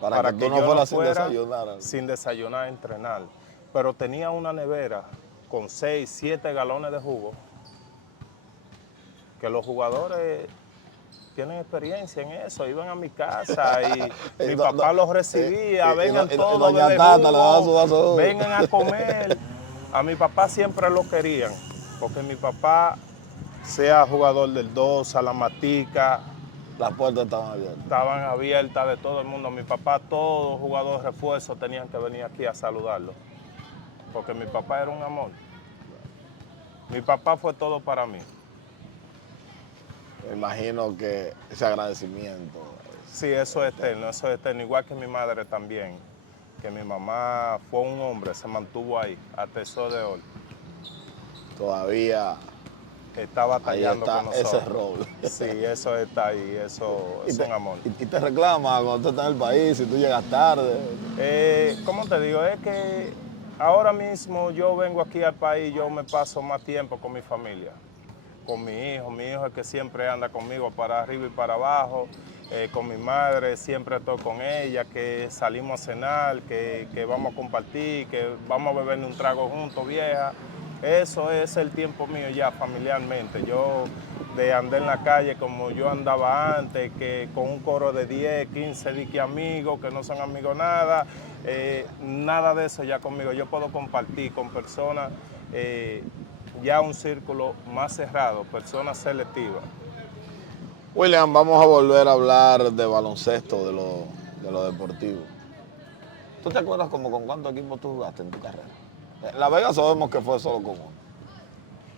Para que tú no yo fueras sin fuera desayunar. sin desayunar a entrenar. Pero tenía una nevera con 6, 7 galones de jugo, que los jugadores tienen experiencia en eso, iban a mi casa y mi papá los recibía, vengan todos, doña bebé Tata le daba su jugo, vaso de jugo. vengan a comer. A mi papá siempre lo querían, porque mi papá, sea jugador del 2, a la matica, Las puertas estaban abiertas. estaban abiertas de todo el mundo. Mi papá, todos los jugadores de refuerzo tenían que venir aquí a saludarlo, porque mi papá era un amor. Mi papá fue todo para mí. Me imagino que ese agradecimiento. Sí, eso es eterno, igual que mi madre también, que mi mamá fue un hombre, se mantuvo ahí, hasta el sol de hoy. Todavía Está ahí batallando está con nosotros. ese rol. Sí, eso está ahí, eso es un amor. Y te reclama cuando tú estás en el país, si tú llegas tarde. ¿Cómo te digo? Es que ahora mismo yo vengo aquí al país, yo me paso más tiempo con mi familia, con mi hijo es el que siempre anda conmigo para arriba y para abajo, con mi madre siempre estoy con ella, que salimos a cenar, que vamos a compartir, que vamos a beber un trago juntos, vieja. Eso es el tiempo mío ya familiarmente. Yo de andar en la calle como yo andaba antes, que con un coro de 10, 15 dique amigos, que no son amigos nada, nada de eso ya conmigo. Yo puedo compartir con personas, ya un círculo más cerrado, personas selectivas. William, vamos a volver a hablar de baloncesto, de lo deportivo. ¿Tú te acuerdas como con cuántos equipos tú jugaste en tu carrera? La Vega sabemos que fue solo con uno.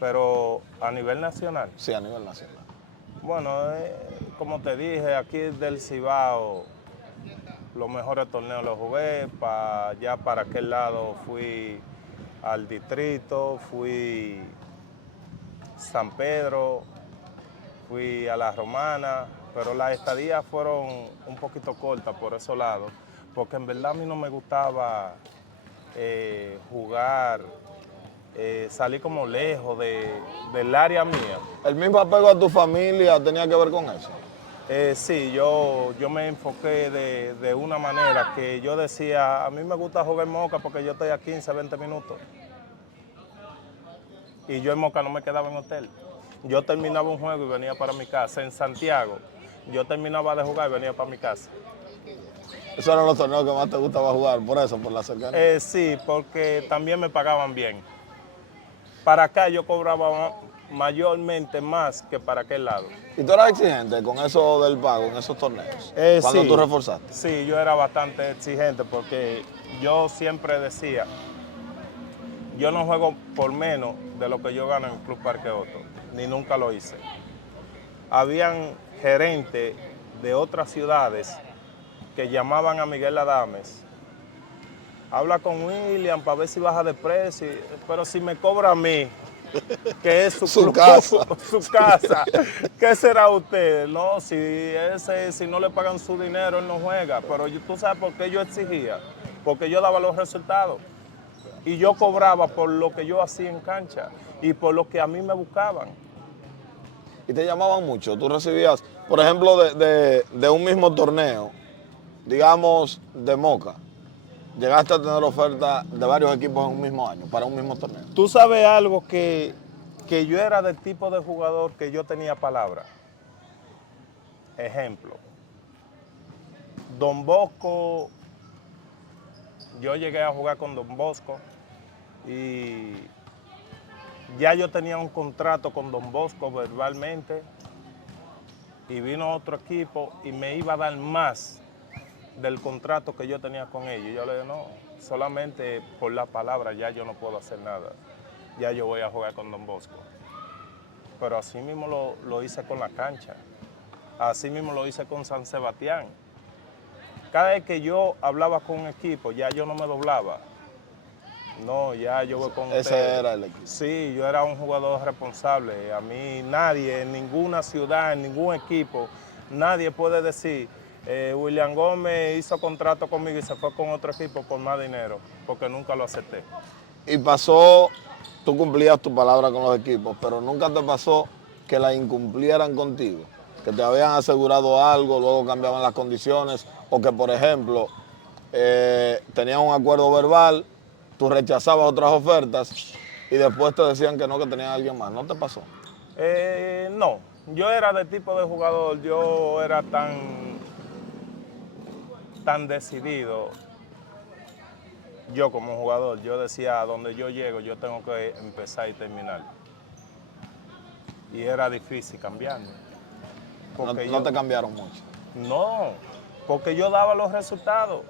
Pero a nivel nacional, Sí, a nivel nacional. bueno, como te dije, aquí del Cibao, los mejores torneos los jugué, ya para aquel lado fui al distrito, fui San Pedro, fui a la Romana, pero las estadías fueron un poquito cortas por esos lados, porque en verdad a mí no me gustaba jugar, salir como lejos del área mía. ¿El mismo apego a tu familia tenía que ver con eso? Sí, yo me enfoqué de una manera que yo decía, a mí me gusta jugar en Moca porque yo estoy a 15, 20 minutos. Y yo en Moca no me quedaba en hotel. Yo terminaba un juego y venía para mi casa. En Santiago, yo terminaba de jugar y venía para mi casa. Esos eran los torneos que más te gustaba jugar, por eso, por la cercanía. Sí, porque también me pagaban bien. Para acá yo cobraba mayormente más que para aquel lado. ¿Y tú eras exigente con eso del pago en esos torneos? Cuando Sí, tú reforzaste. sí, yo era bastante exigente porque yo siempre decía, yo no juego por menos de lo que yo gano en el Club Parque Otto, ni nunca lo hice. Habían gerentes de otras ciudades que llamaban a Miguel Adames, habla con William para ver si baja de precio, pero si me cobra a mí, que es su club, casa. su casa, ¿qué será usted? No, si no le pagan su dinero, él no juega. Pero tú sabes por qué yo exigía, porque yo daba los resultados. Y yo cobraba por lo que yo hacía en cancha y por lo que a mí me buscaban. Y te llamaban mucho. Tú recibías, por ejemplo, de un mismo torneo, digamos, de Moca. Llegaste a tener oferta de varios equipos en un mismo año, para un mismo torneo. Tú sabes algo que yo era del tipo de jugador que yo tenía palabra. Ejemplo, Don Bosco, yo llegué a jugar con Don Bosco y ya yo tenía un contrato con Don Bosco verbalmente y vino otro equipo y me iba a dar más del contrato que yo tenía con ellos. Y yo le dije, no, solamente por la palabra ya yo no puedo hacer nada. Ya yo voy a jugar con Don Bosco. Pero así mismo lo hice con la cancha. Así mismo lo hice con San Sebastián. Cada vez que yo hablaba con un equipo, ya yo no me doblaba. No, ya yo voy con Ese ustedes. era el equipo. Sí, yo era un jugador responsable. A mí nadie, en ninguna ciudad, en ningún equipo, nadie puede decir, William Gómez hizo contrato conmigo y se fue con otro equipo por más dinero, porque nunca lo acepté. Y pasó, tú cumplías tu palabra con los equipos, pero nunca te pasó que la incumplieran contigo, que te habían asegurado algo, luego cambiaban las condiciones, o que, por ejemplo, tenían un acuerdo verbal, tú rechazabas otras ofertas y después te decían que no, que tenían a alguien más. ¿No te pasó? No, yo era del tipo de jugador, yo era tan decidido. Yo como jugador, yo decía, a donde yo llego, yo tengo que empezar y terminar. Y era difícil cambiarme. No te cambiaron mucho. No, porque yo daba los resultados.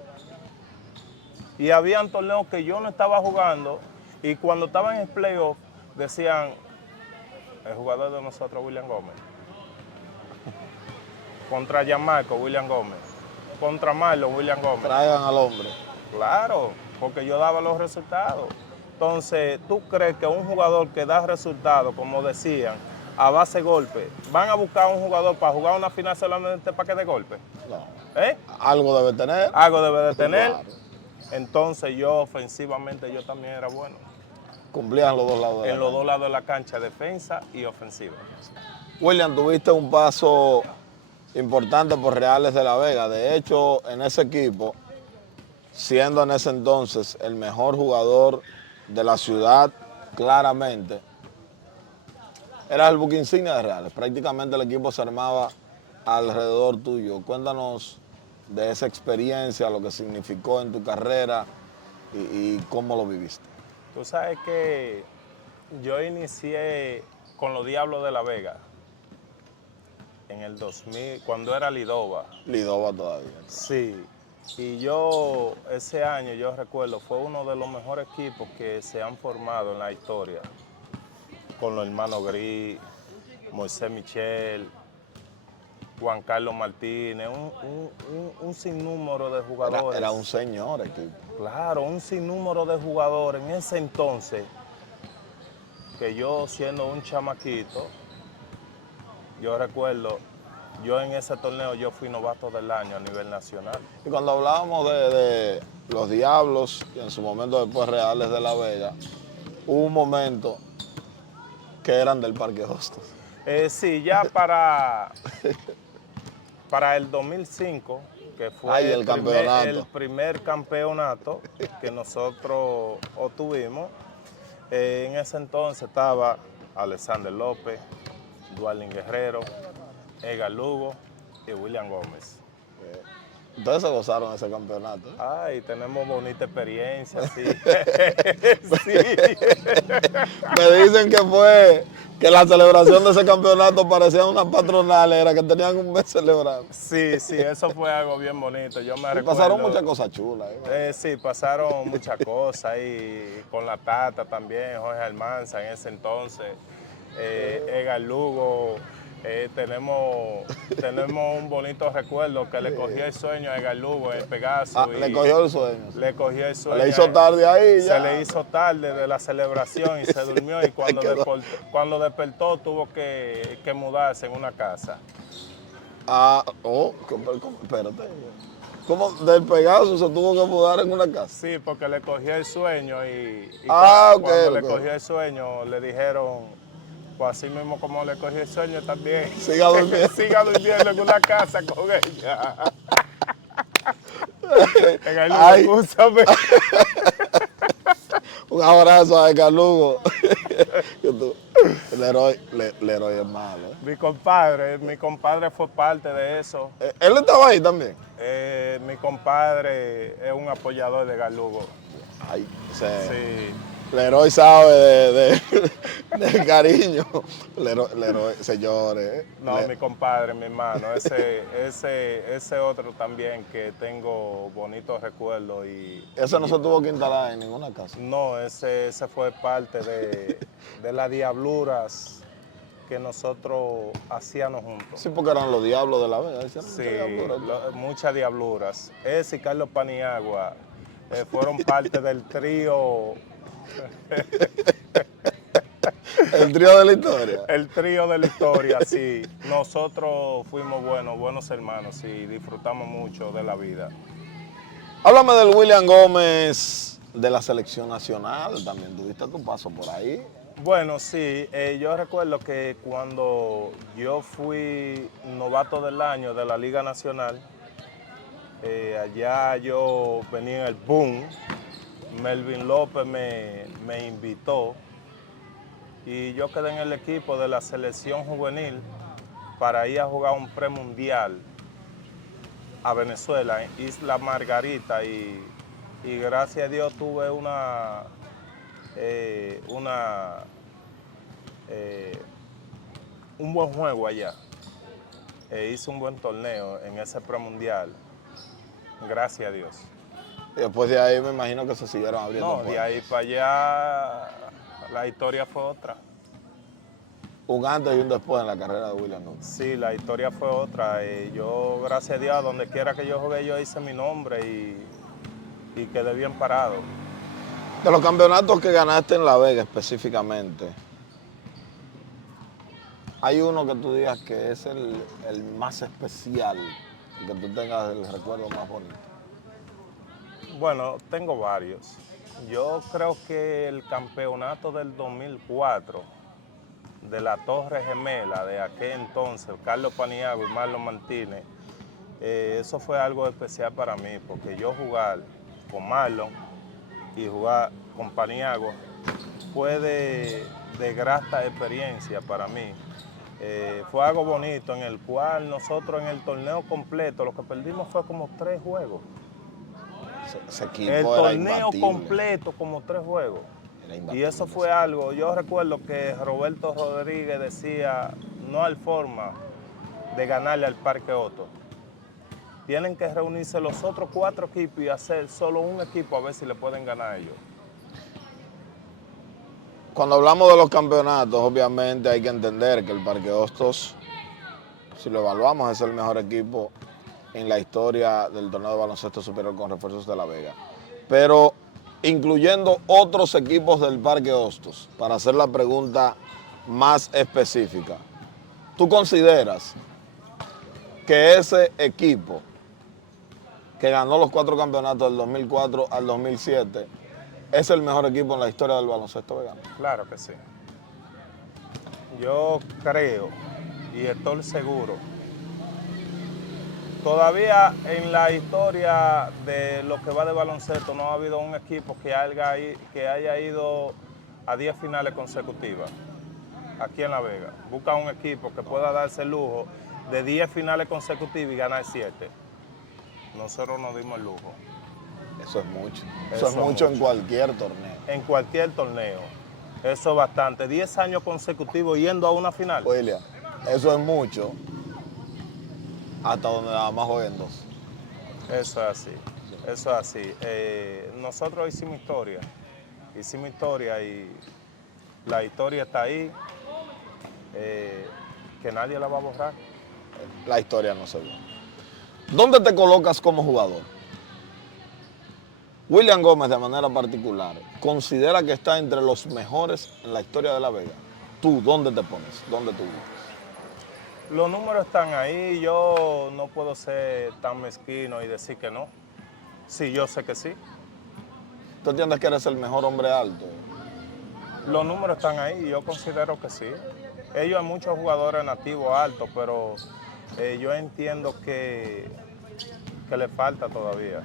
Y habían torneos que yo no estaba jugando y cuando estaba en el playoff decían, el jugador de nosotros, William Gómez. Contra Gianmarco, William Gómez. Contra Marlon, William Gómez. Traigan al hombre. Claro, porque yo daba los resultados. Entonces, ¿tú crees que un jugador que da resultados, como decían, a base de golpe, van a buscar a un jugador para jugar una final solamente para que dé golpe? No. ¿Eh? Algo debe tener. Algo debe de tener. Claro. Entonces, yo ofensivamente yo también era bueno. Cumplían los dos lados de la En los cancha. dos lados de la cancha, defensa y ofensiva. William, tuviste un paso importante por Reales de la Vega. De hecho, en ese equipo, siendo en ese entonces el mejor jugador de la ciudad, claramente, eras el buque insignia de Reales. Prácticamente el equipo se armaba alrededor tuyo. Cuéntanos de esa experiencia, lo que significó en tu carrera y cómo lo viviste. Tú sabes que yo inicié con los Diablos de la Vega en el 2000, cuando era Lidova. Lidova todavía. Sí, y yo ese año, yo recuerdo, fue uno de los mejores equipos que se han formado en la historia, con los hermanos Gris, Moisés Michel, Juan Carlos Martínez, un sinnúmero de jugadores. Era un señor equipo. Claro, un sinnúmero de jugadores en ese entonces, que yo siendo un chamaquito, yo recuerdo, yo en ese torneo yo fui novato del año a nivel nacional. Y cuando hablábamos de los Diablos y en su momento después Reales de la Vega, hubo un momento que eran del Parque Hostos. Sí, ya para el 2005, que fue el primer campeonato que nosotros obtuvimos, en ese entonces estaba Alexander López, Duarlin Guerrero, Edgar Lugo y William Gómez. Ustedes se gozaron ese campeonato. Ay, tenemos bonita experiencia, sí. Sí. Me dicen que la celebración de ese campeonato parecía una patronal, era que tenían un mes celebrando. Sí, eso fue algo bien bonito. Yo me recuerdo. Pasaron muchas cosas chulas. Sí, pasaron muchas cosas y con la Tata también, Jorge Almanza en ese entonces, Edgar Lugo. Tenemos un bonito recuerdo que le cogió el sueño a Edgar Lugo en el Pegaso. Le cogió el sueño. Le cogió el sueño. Le hizo tarde ahí. Se le hizo tarde de la celebración y se durmió. Y cuando despertó tuvo que mudarse en una casa. Espérate. ¿Cómo del Pegaso se tuvo que mudar en una casa? Sí, porque le cogió el sueño y cuando le cogió el sueño le dijeron, pues así mismo como le cogió el sueño también, siga durmiendo. Siga durmiendo en una casa con ella. Escúchame. Un abrazo a Edgar Lugo. Leroy es malo. Mi compadre fue parte de eso. ¿Él estaba ahí también? Mi compadre es un apoyador de Edgar Lugo. Ay, sí. Leroy sabe de cariño. Leroy, señores. No, mi compadre, mi hermano. Ese otro también que tengo bonitos recuerdos. ¿Ese no se tuvo que instalar en ninguna casa? No, ese fue parte de las diabluras que nosotros hacíamos juntos. Sí, porque eran los diablos de la Vega. Sí, muchas diabluras. Ese y Carlos Paniagua fueron parte del trío. El trío de la historia. El trío de la historia, sí. Nosotros fuimos buenos hermanos, sí, disfrutamos mucho de la vida. Háblame del William Gómez de la selección nacional, también tuviste tu paso por ahí. Bueno, sí, yo recuerdo que cuando yo fui novato del año de la Liga Nacional, allá yo venía en el boom. Melvin López me invitó y yo quedé en el equipo de la selección juvenil para ir a jugar un premundial a Venezuela, en Isla Margarita, y gracias a Dios tuve un buen juego allá. Hice un buen torneo en ese premundial, gracias a Dios. Y después de ahí me imagino que se siguieron abriendo No, puertas. de ahí para allá la historia fue otra. Un antes y un después en la carrera de William Gómez. Sí, la historia fue otra. Yo, gracias a Dios, donde quiera que yo jugué, yo hice mi nombre y quedé bien parado. De los campeonatos que ganaste en La Vega específicamente, ¿hay uno que tú digas que es el más especial, y que tú tengas el recuerdo más bonito? Bueno, tengo varios. Yo creo que el campeonato del 2004 de la Torre Gemela de aquel entonces, Carlos Paniagua y Marlon Martínez, eso fue algo especial para mí, porque yo jugar con Marlon y jugar con Paniagua fue de grata experiencia para mí. Fue algo bonito en el cual nosotros en el torneo completo, lo que perdimos fue como 3 juegos. Ese equipo El era torneo imbatible. completo como 3 juegos. Y eso fue algo, yo recuerdo que Roberto Rodríguez decía, no hay forma de ganarle al Parque Otto. Tienen que reunirse los otros 4 equipos y hacer solo un equipo a ver si le pueden ganar a ellos. Cuando hablamos de los campeonatos, obviamente hay que entender que el Parque Hostos, si lo evaluamos, es el mejor equipo en la historia del torneo de baloncesto superior con refuerzos de La Vega. Pero incluyendo otros equipos del Parque Hostos, para hacer la pregunta más específica, ¿tú consideras que ese equipo que ganó los 4 campeonatos del 2004 al 2007 es el mejor equipo en la historia del baloncesto vegano? Claro que sí. Yo creo y estoy seguro. Todavía en la historia de lo que va de baloncesto no ha habido un equipo que haya ido a 10 finales consecutivas. aquí en La Vega. Busca un equipo que pueda darse el lujo de 10 finales consecutivas y ganar 7. Nosotros nos dimos el lujo. Eso es mucho. Eso es mucho en cualquier torneo. En cualquier torneo. Eso es bastante. 10 años consecutivos yendo a una final. William, eso es mucho hasta donde nada más jueguen 2. Eso es así. Eso es así. Nosotros hicimos historia. Hicimos historia y la historia está ahí. Que nadie la va a borrar. La historia no se ve. ¿Dónde te colocas como jugador? William Gómez, de manera particular, considera que está entre los mejores en la historia de La Vega. ¿Tú dónde te pones? ¿Dónde tú vives? Los números están ahí. Yo no puedo ser tan mezquino y decir que no. Sí, yo sé que sí. ¿Tú entiendes que eres el mejor hombre alto? Los números están ahí y yo considero que sí. Ellos hay muchos jugadores nativos altos, pero yo entiendo que le falta todavía.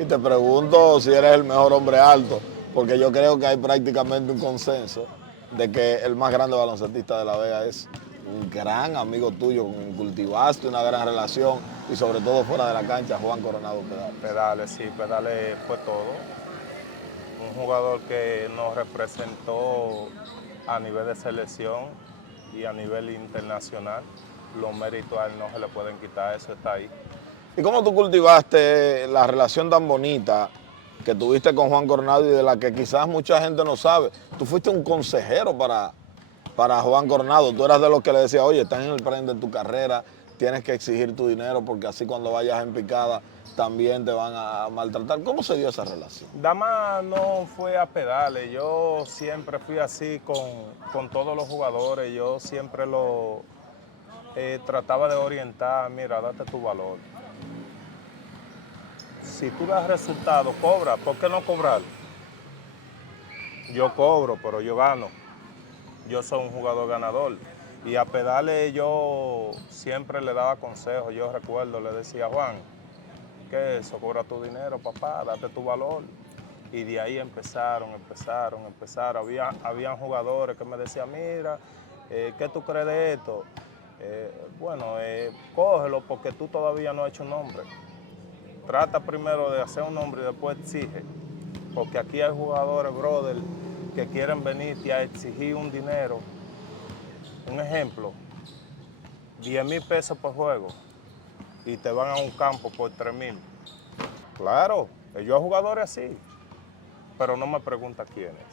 Y te pregunto si eres el mejor hombre alto, porque yo creo que hay prácticamente un consenso de que el más grande baloncestista de La Vega es un gran amigo tuyo, con quien cultivaste una gran relación y sobre todo fuera de la cancha, Juan Coronado Pedales. Pedales, sí, Pedales fue todo. Un jugador que nos representó a nivel de selección y a nivel internacional. Los méritos a él no se le pueden quitar, eso está ahí. ¿Y cómo tú cultivaste la relación tan bonita que tuviste con Juan Coronado y de la que quizás mucha gente no sabe? Tú fuiste un consejero para Juan Coronado. Tú eras de los que le decía, oye, estás en el prime de tu carrera, tienes que exigir tu dinero porque así cuando vayas en picada también te van a maltratar. ¿Cómo se dio esa relación? Dama no fue a pedales, yo siempre fui así con todos los jugadores, yo siempre lo trataba de orientar, mira, date tu valor. Si tú das resultados, cobra, ¿por qué no cobrar? Yo cobro, pero yo gano. Yo soy un jugador ganador. Y a Pedales yo siempre le daba consejos. Yo recuerdo, le decía, Juan, ¿qué es eso? Cobra tu dinero, papá, date tu valor. Y de ahí empezaron. Habían jugadores que me decían, mira, ¿qué tú crees de esto? Cógelo porque tú todavía no has hecho un nombre. Trata primero de hacer un nombre y después exige. Porque aquí hay jugadores, brother, que quieren venirte a exigir un dinero. Un ejemplo, 10,000 pesos por juego y te van a un campo por 3,000. Claro, yo hay jugadores así, pero no me pregunta quiénes.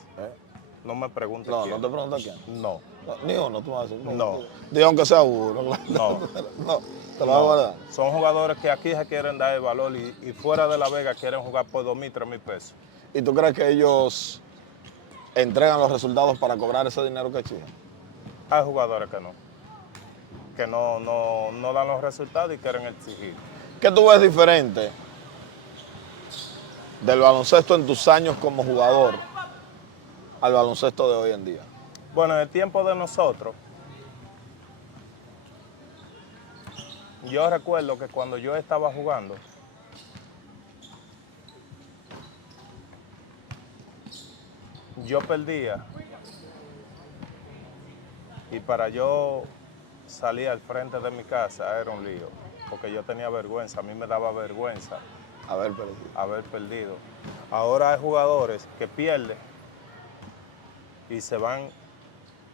No me pregunta quién. No te preguntas quién. No. Ni uno, tú vas a decir. No. Digo, aunque sea uno. No. No, te lo vas a guardar. Son jugadores que aquí se quieren dar el valor y fuera de La Vega quieren jugar por 2,000, 3,000 pesos. ¿Y tú crees que ellos entregan los resultados para cobrar ese dinero que exigen? Hay jugadores que no dan los resultados y quieren exigir. ¿Qué tú ves diferente del baloncesto en tus años como jugador al baloncesto de hoy en día? Bueno, en el tiempo de nosotros, yo recuerdo que cuando yo estaba jugando, yo perdía y para yo salir al frente de mi casa era un lío, porque yo tenía vergüenza, a mí me daba vergüenza haber perdido. Ahora hay jugadores que pierden y se van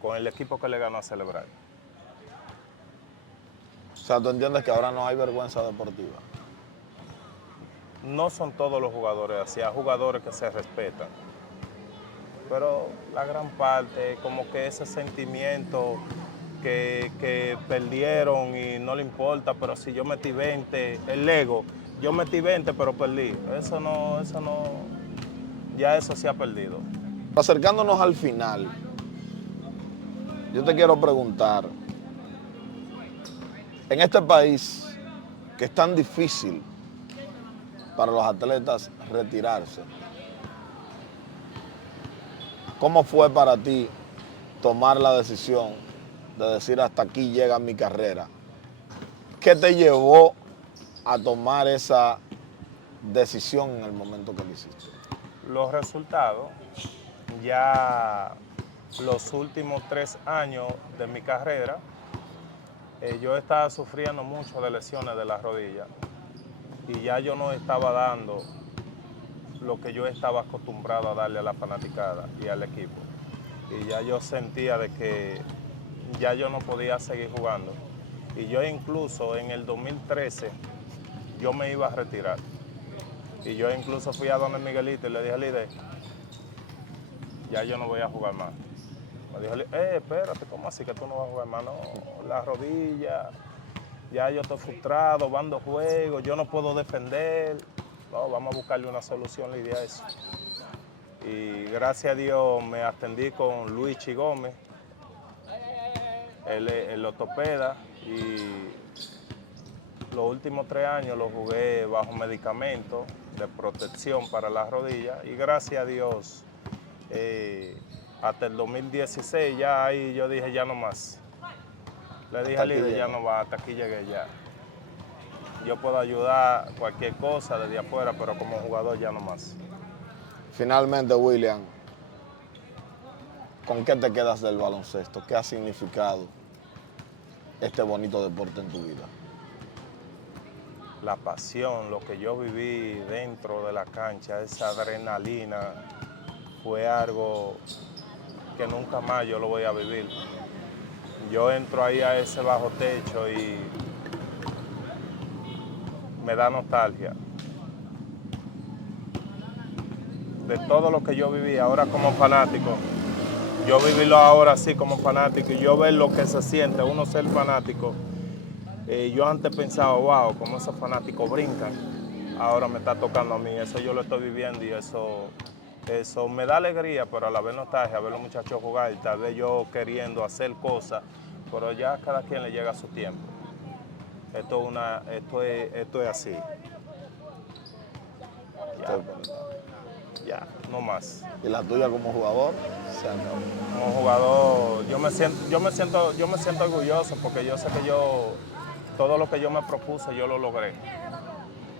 con el equipo que le ganó a celebrar. O sea, ¿tú entiendes que ahora no hay vergüenza deportiva? No son todos los jugadores así, hay jugadores que se respetan. Pero la gran parte, como que ese sentimiento que perdieron y no le importa, pero si yo metí 20, el ego, yo metí 20 pero perdí. Eso no, ya eso se ha perdido. Acercándonos al final, yo te quiero preguntar, en este país que es tan difícil para los atletas retirarse, ¿cómo fue para ti tomar la decisión de decir hasta aquí llega mi carrera? ¿Qué te llevó a tomar esa decisión en el momento que lo hiciste? Los resultados ya los últimos 3 años de mi carrera, yo estaba sufriendo mucho de lesiones de la rodilla y ya yo no estaba dando lo que yo estaba acostumbrado a darle a la fanaticada y al equipo. Y ya yo sentía de que ya yo no podía seguir jugando. Y yo incluso en el 2013 yo me iba a retirar. Y yo incluso fui a don Miguelito y le dije, líder, ya yo no voy a jugar más. Me dijo, espérate, ¿cómo así que tú no vas a jugar más? No, la rodilla, ya yo estoy frustrado, van 2 juegos, yo no puedo defender. No, vamos a buscarle una solución, Lidia, a eso. Y gracias a Dios me atendí con Luigi Gómez, él es el ortopeda, y los últimos 3 años los jugué bajo medicamentos de protección para las rodillas, y gracias a Dios, hasta el 2016 ya ahí yo dije ya no más. Le dije al líder, ya no va, hasta aquí llegué ya. Yo puedo ayudar cualquier cosa desde afuera, pero como jugador ya no más. Finalmente, William, ¿con qué te quedas del baloncesto? ¿Qué ha significado este bonito deporte en tu vida? La pasión, lo que yo viví dentro de la cancha, esa adrenalina, fue algo que nunca más yo lo voy a vivir. Yo entro ahí a ese bajo techo y me da nostalgia de todo lo que yo viví ahora como fanático. Yo vivirlo ahora así como fanático y yo ver lo que se siente, uno ser fanático. Yo antes pensaba, wow, como esos fanáticos brincan, ahora me está tocando a mí, eso yo lo estoy viviendo y eso me da alegría, pero a la vez nostalgia, ver a los muchachos jugar y tal vez yo queriendo hacer cosas, pero ya cada quien le llega a su tiempo. Esto es así. Ya, no más. ¿Y la tuya como jugador? Como jugador, yo me siento orgulloso porque yo sé que todo lo que yo me propuse, yo lo logré.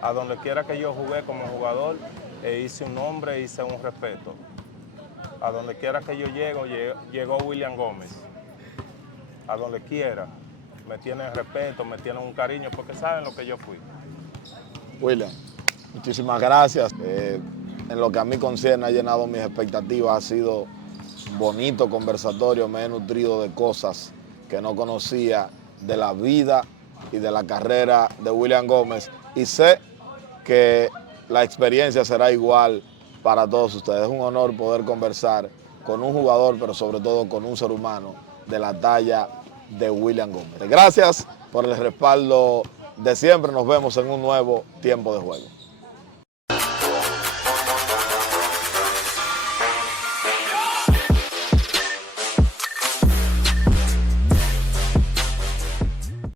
A donde quiera que yo jugué como jugador, hice un nombre, hice un respeto. A donde quiera que yo llegó William Gómez. A donde quiera, me tienen respeto, me tienen un cariño, porque saben lo que yo fui. William, muchísimas gracias. En lo que a mí concierne, ha llenado mis expectativas, ha sido bonito conversatorio, me he nutrido de cosas que no conocía de la vida y de la carrera de William Gómez, y sé que la experiencia será igual para todos ustedes. Es un honor poder conversar con un jugador, pero sobre todo con un ser humano de la talla de William Gómez. Gracias por el respaldo de siempre. Nos vemos en un nuevo tiempo de juego.